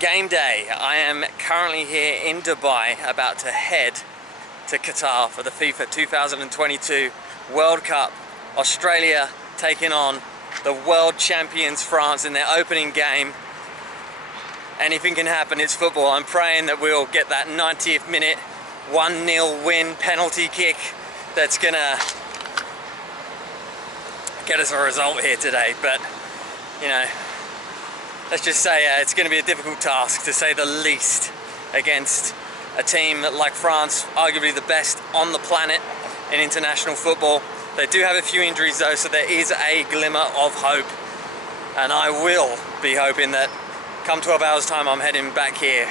Game day. I am currently here in Dubai, about to head to Qatar for the FIFA 2022 World Cup. Australia taking on the world champions France in their opening game. Anything can happen, it's football. I'm praying that we'll get that 90th minute 1-0 win penalty kick that's gonna get us a result here today. But you know, let's just say it's going to be a difficult task, to say the least, against a team like France, arguably the best on the planet in international football. They do have a few injuries though, so there is a glimmer of hope. And I will be hoping that come 12 hours time I'm heading back here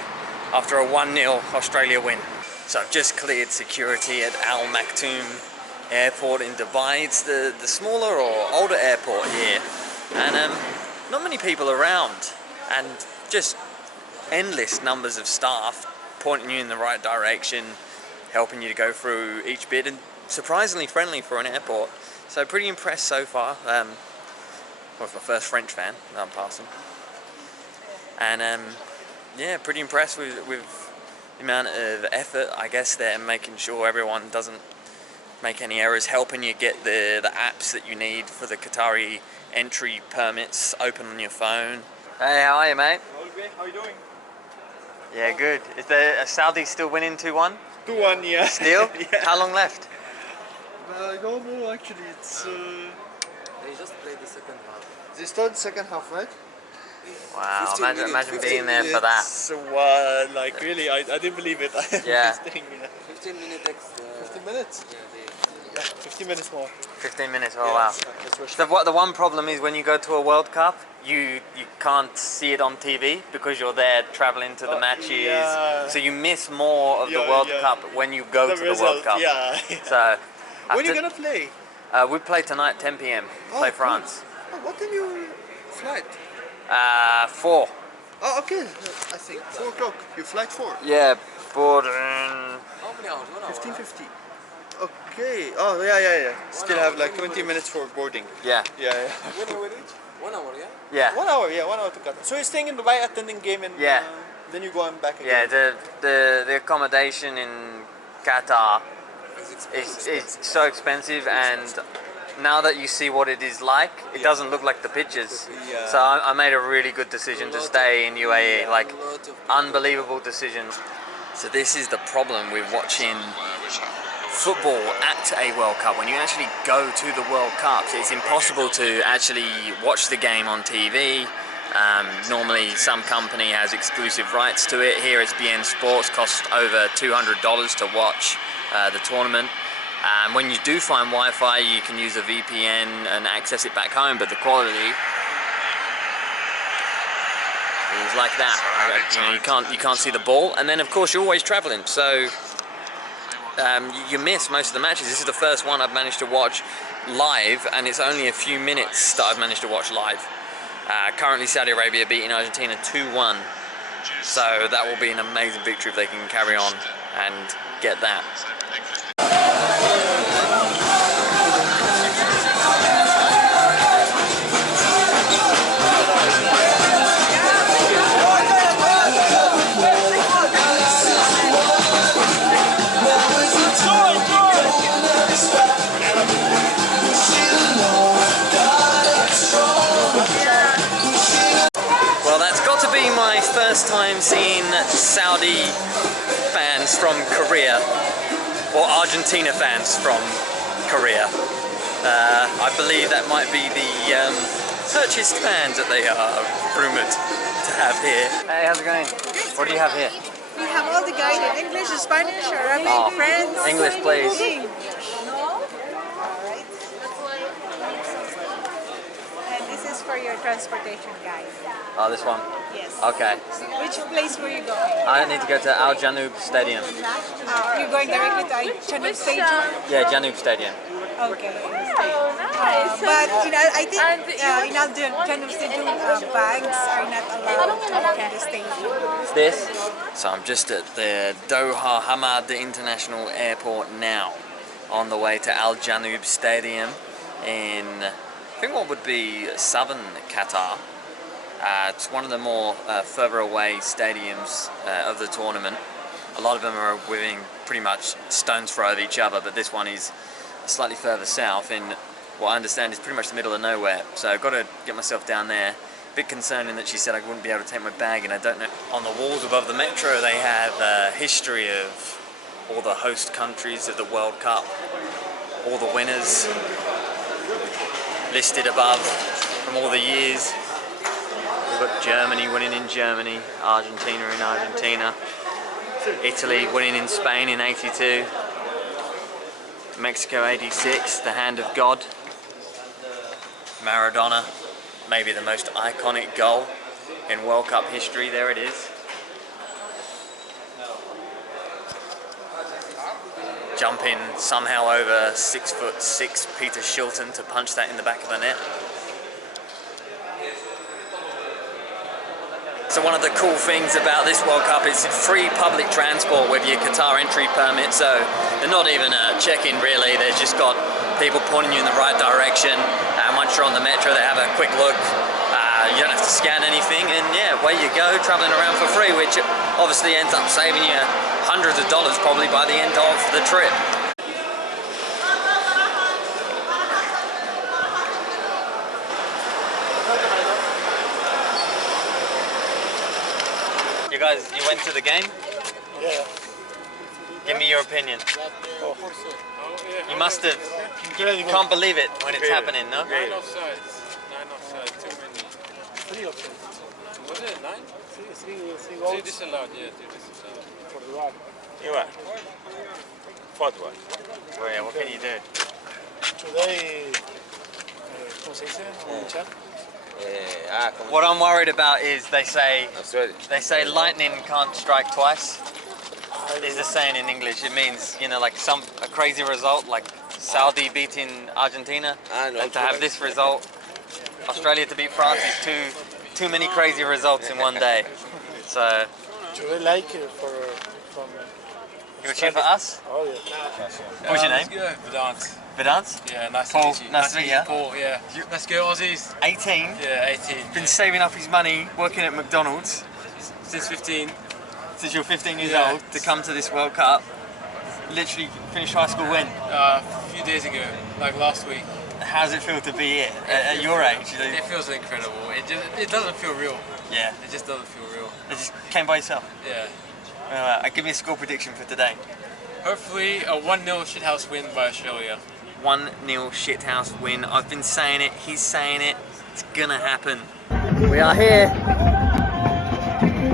after a 1-0 Australia win. So I've just cleared security at Al Maktoum Airport in Dubai. It's the smaller or older airport here. And not many people around, and just endless numbers of staff pointing you in the right direction, helping you to go through each bit, and surprisingly friendly for an airport. So pretty impressed so far. Well, it's my first French fan that I'm passing. And yeah, pretty impressed with the amount of effort, I guess, they're making sure everyone doesn't make any errors, helping you get the apps that you need for the Qatari entry permits open on your phone. Hey, how are you, mate? All great. How are you doing? Yeah, good. Is the Saudi still winning 2-1? 2-1, yeah. Still? Yeah. How long left? I don't know, actually. It's They just played the second half. they started the second half, right? Wow, 15 imagine minutes, being there for that. So, like, really, I didn't believe it. Yeah. 15 minutes extra. 15 minutes? Yeah, 15 minutes more. 15 minutes, oh Yeah, wow. that's what So what the one problem is, when you go to a World Cup, you can't see it on TV because you're there traveling to the matches. yeah. So you miss more of the Yeah, World yeah. Cup when you go to the World Cup. Yeah. So When are you after- gonna play? we play tonight 10 p.m. Oh, Play cool. France. Oh, what time you flight? 4. Oh, okay. I think 4 o'clock. You flight 4. Yeah, board. How many hours? 1 hour? 15:50. Okay. Oh, yeah. Still have like 20 minutes for boarding. Yeah, Yeah. When are we reach? 1 hour, yeah? yeah. 1 hour, yeah, 1 hour to Qatar. So you're staying in Dubai, attending game, and Yeah. then you go and back Yeah, again. the accommodation in Qatar It's is so expensive, and now that you see what it is like, it doesn't look like the pictures. Yeah. So I made a really good decision to stay in UAE, like a lot of unbelievable decision. So this is the problem with watching football at a World Cup. When you actually go to the World Cups, it's impossible to actually watch the game on TV. Normally some company has exclusive rights to it. Here it's BN Sports, costs over $200 to watch the tournament. When you do find Wi-Fi, you can use a VPN and access it back home, but the quality is like that. You know, you can't see the ball, and then of course you're always traveling, so you miss most of the matches. This is the first one I've managed to watch live, and it's only a few minutes that I've managed to watch live. Currently Saudi Arabia beating Argentina 2-1, so that will be an amazing victory if they can carry on and get that. Well, that's got to be my first time seeing Saudi fans from Korea, or Argentina fans from Korea. I believe that might be the purchased fans that they are rumoured to have here. Hey, how's it going? What do you have here? We have all the guide in English, Spanish, Arabic, French. English, please. Alright. And this is for your transportation guide. Oh, this one? Yes. Okay. Which place were you going? I need to go to Al Janoub Stadium. You're going directly to Chanel Stadium? Yeah, Janoub Stadium. Okay. But I think in Al Janoub Stadium, bags are not allowed in the stadium. It's this. So I'm just at the Doha Hamad International Airport now, on the way to Al Janoub Stadium in, I think, what would be southern Qatar. It's one of the more further away stadiums of the tournament. A lot of them are within pretty much stone's throw of each other, but this one is slightly further south in what I understand is pretty much the middle of nowhere. So I've got to get myself down there. A bit concerning that she said I wouldn't be able to take my bag, and I don't know. On the walls above the metro they have a history of all the host countries of the World Cup, all the winners listed above from all the years. We've got Germany winning in Germany, Argentina in Argentina, Italy winning in Spain in '82, Mexico '86, the hand of God, Maradona, maybe the most iconic goal in World Cup history, there it is. Jumping somehow over 6'6" Peter Shilton to punch that in the back of the net. So one of the cool things about this World Cup is free public transport with your Qatar entry permit, so they're not even checking really, they've just got people pointing you in the right direction, and once you're on the metro they have a quick look, you don't have to scan anything, and yeah, away you go, travelling around for free, which obviously ends up saving you hundreds of dollars probably by the end of the trip. You guys, you went to the game? Yeah. Give me your opinion. Oh. You must have, you can't believe it when it's happening, no? 9 offsides. 9 offsides. Too many. 3 offsides. Was it 9? 3 2 goals disallowed, yeah, 2 disallowed. for the VAR. Igual. Fútbol. Well, yeah, what can you do? Today, ¿cómo se dice? Chat. Como What I'm worried about is they say Australia. lightning can't strike twice. Is the saying in English. It means, you know, like a crazy result, like Saudi beating Argentina, No, and to have this result, Australia to beat France is too many crazy results in one day. So, Today, like from. you cheer for us? Oh yeah. What's your name? Good. Vedant. Vedant? Yeah, nice Paul, to meet you. nice to meet you. Paul, yeah. Let's go Aussies. 18. Yeah, 18. Been saving up his money, working at McDonald's Since 15. since you're 15 years Yeah. old to come to this World Cup. Literally finished high school when? A few days ago, like last week. How does it feel to be here at your age? It feels incredible. It doesn't feel real. Yeah, It just doesn't feel real. it just came by yourself. Yeah. Give me a score prediction for today. Hopefully a 1-0 shithouse win by Australia. 1-0 shithouse win. I've been saying it, he's saying it, it's gonna happen. We are here.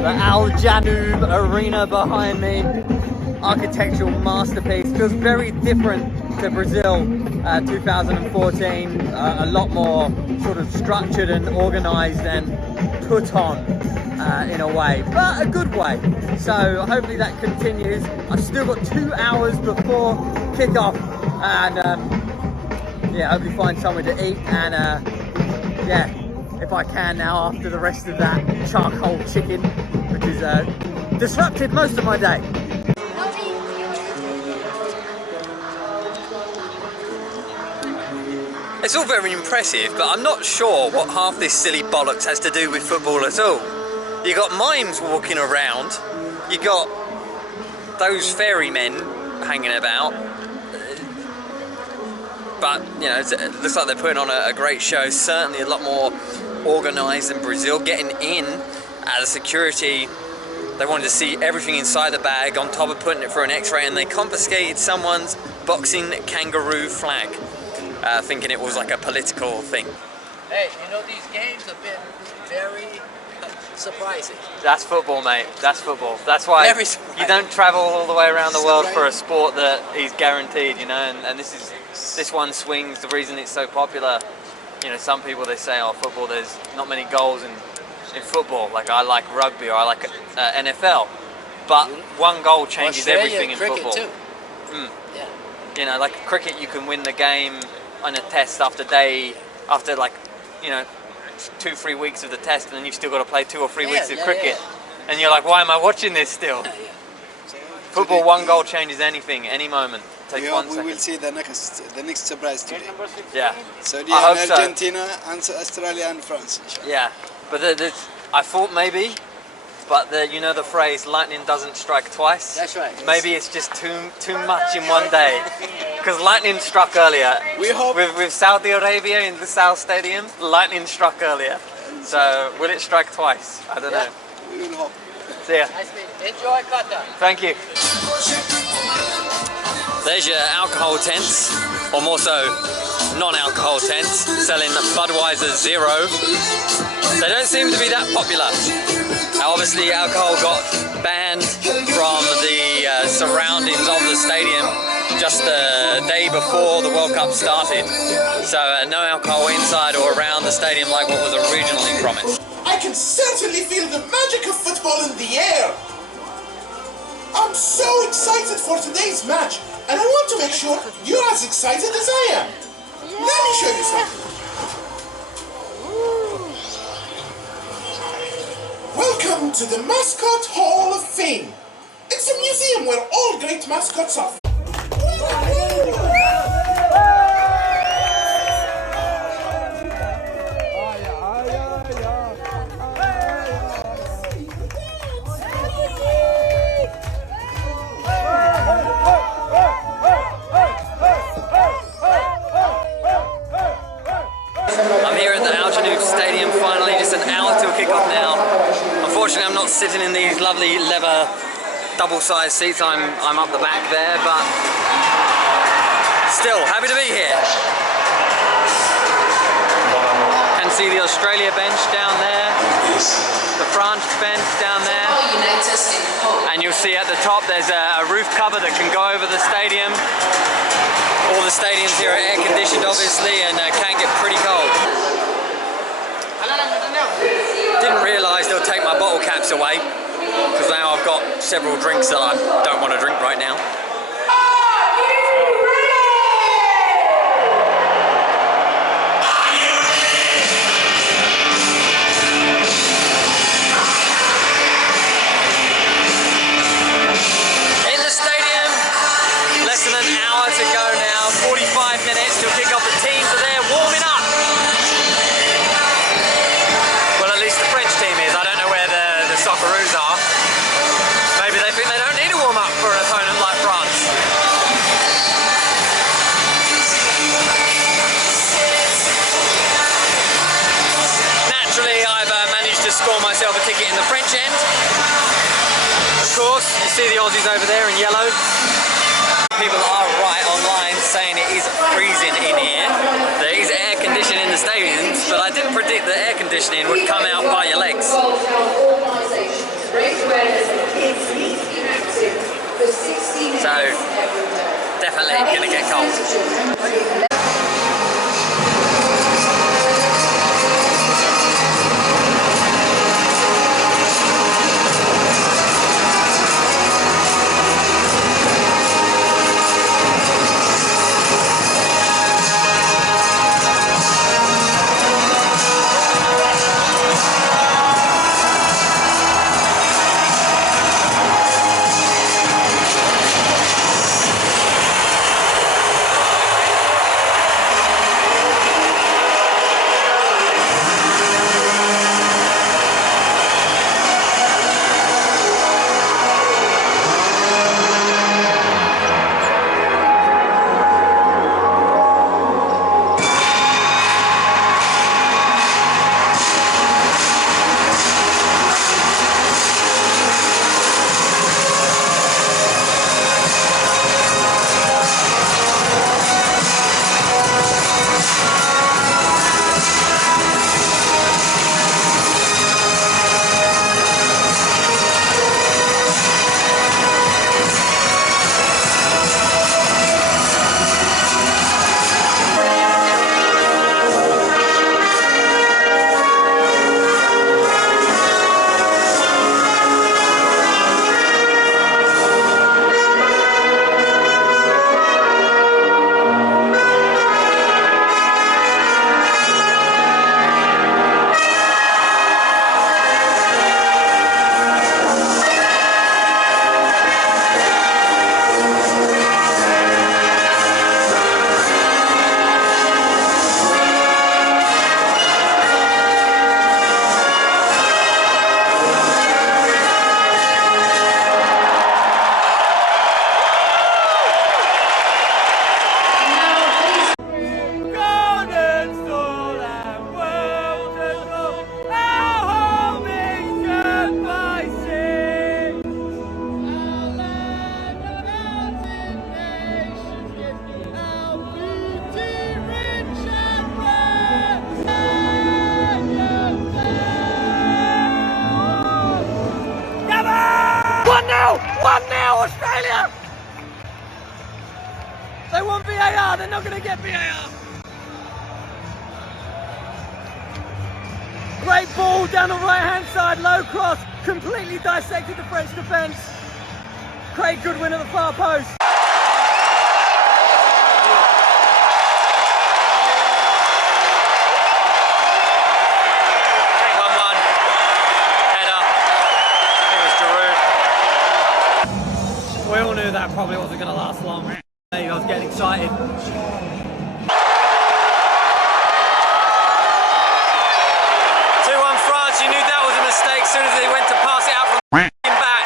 The Al Janoub Arena behind me. Architectural masterpiece. Feels very different to Brazil 2014. A lot more sort of structured and organised and put on in a way, but a good way. So hopefully that continues. I've still got 2 hours before kickoff, and yeah, hopefully find somewhere to eat, and yeah, if I can now after the rest of that charcoal chicken, which has disrupted most of my day. It's all very impressive, but I'm not sure what half this silly bollocks has to do with football at all. You got mimes walking around, you got those ferrymen hanging about, but you know, it looks like they're putting on a great show. Certainly a lot more organised than Brazil. Getting in, the security, they wanted to see everything inside the bag on top of putting it for an x-ray, and they confiscated someone's boxing kangaroo flag, thinking it was like a political thing. Hey, you know, these games have been very surprising. That's football, mate. That's football. That's why Very surprising. you don't travel all the way around the world for a sport that is guaranteed, you know, and this one swings. The reason it's so popular, you know, some people, they say, oh, football, there's not many goals in football. Like, I like rugby or I like NFL, but one goal changes Australia, everything in cricket football. too. Yeah. You know, like cricket, you can win the game on a test after like, you know, 2-3 weeks of the test, and then you've still got to play 2 or 3 weeks of cricket, and you're like, why am I watching this still? Football, one goal changes anything, any moment. Takes 1 second. We will see the next surprise today. Yeah. Saudi I hope and so. Argentina and Australia and France. Yeah. But I thought maybe, but you know the phrase, lightning doesn't strike twice? That's right. Maybe it's just too much in one day. Because lightning struck earlier. We hope. With Saudi Arabia in the South Stadium, lightning struck earlier. So will it strike twice? I don't know. We will hope. See ya. Nice meeting you. Enjoy Qatar. Thank you. There's your alcohol tents, or more so, non-alcohol tents, selling Budweiser Zero. They don't seem to be that popular. Now, obviously, alcohol got banned from the surroundings of the stadium just the day before the World Cup started. So no alcohol inside or around the stadium like what was originally promised. I can certainly feel the magic of football in the air. I'm so excited for today's match, and I want to make sure you're as excited as I am. Let me show you something. Welcome to the Mascot Hall of Fame. It's a museum where all great mascots are. I'm here at the Stadium finally, just an hour till kick-off now. Unfortunately, I'm not sitting in these lovely leather double-sized seats. I'm up the back there, but still happy to be here. Can see the Australia bench down there, the France bench down there, and you'll see at the top there's a roof cover that can go over the stadium. All the stadiums here are air conditioned obviously, and can get pretty cold. Didn't realise they'll take my bottle caps away, because now I've got several drinks that I don't want to drink right now. In the stadium, less than an hour to go now, 45 minutes till kick off. The teams are there warming up. Socceroos are. Maybe they think they don't need to warm up for an opponent like France. Naturally, I've managed to score myself a ticket in the French end. Of course, you see the Aussies over there in yellow. People are right online saying it is freezing in here. There is air conditioning in the stadiums, but I didn't predict that air conditioning would come out by your legs. So, definitely gonna get cold. 1-0! 1-0 Australia! They want VAR, they're not going to get VAR. Great ball down the right hand side, low cross, completely dissected the French defence. Craig Goodwin at the far post. We all knew that probably wasn't going to last long. I was getting excited. 2-1 France, you knew that was a mistake as soon as they went to pass it out from back.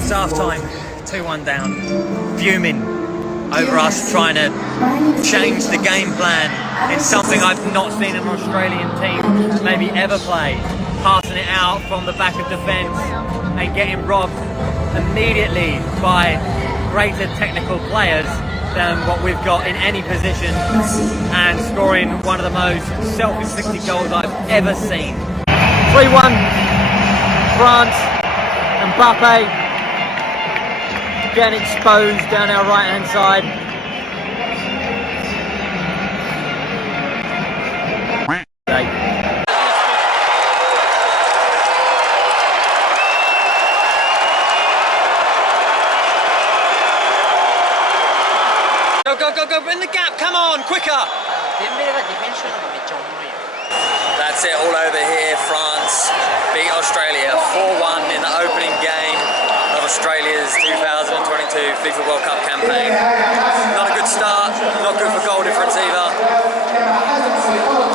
It's half time, 2-1 down. Fuming over us trying to change the game plan. It's something I've not seen an Australian team maybe ever play. Passing it out from the back of defence and getting robbed immediately by greater technical players than what we've got in any position, and scoring one of the most self-inflicted goals I've ever seen. 3-1 France, Mbappe getting exposed down our right hand side. Go, in the gap, come on, quicker! That's it, all over here. France beat Australia 4-1 in the opening game of Australia's 2022 FIFA World Cup campaign. Not a good start, not good for goal difference either.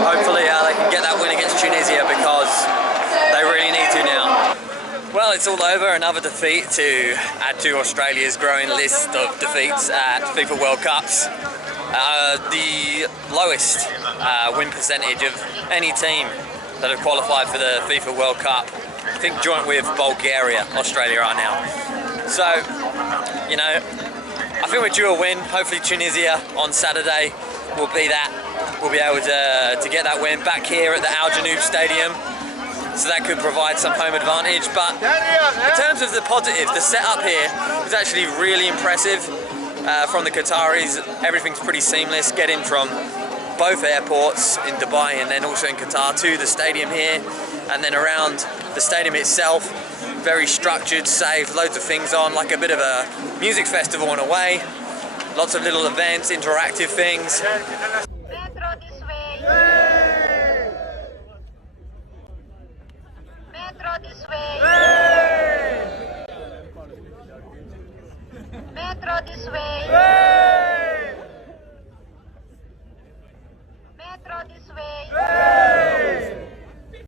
Hopefully they can get that win against Tunisia because they really need to now. Well, it's all over, another defeat to add to Australia's growing list of defeats at FIFA World Cups. The lowest win percentage of any team that have qualified for the FIFA World Cup. I think joint with Bulgaria, Australia are now. So, you know, I think we're due a win. Hopefully Tunisia on Saturday will be that. We'll be able to get that win back here at the Al Janoub Stadium. So that could provide some home advantage. But in terms of the positive, the setup here was actually really impressive from the Qataris. Everything's pretty seamless, getting from both airports in Dubai and then also in Qatar to the stadium here, and then around the stadium itself. Very structured, safe, loads of things on, like a bit of a music festival in a way. Lots of little events, interactive things. Metro this way. Metro this way. Metro this way.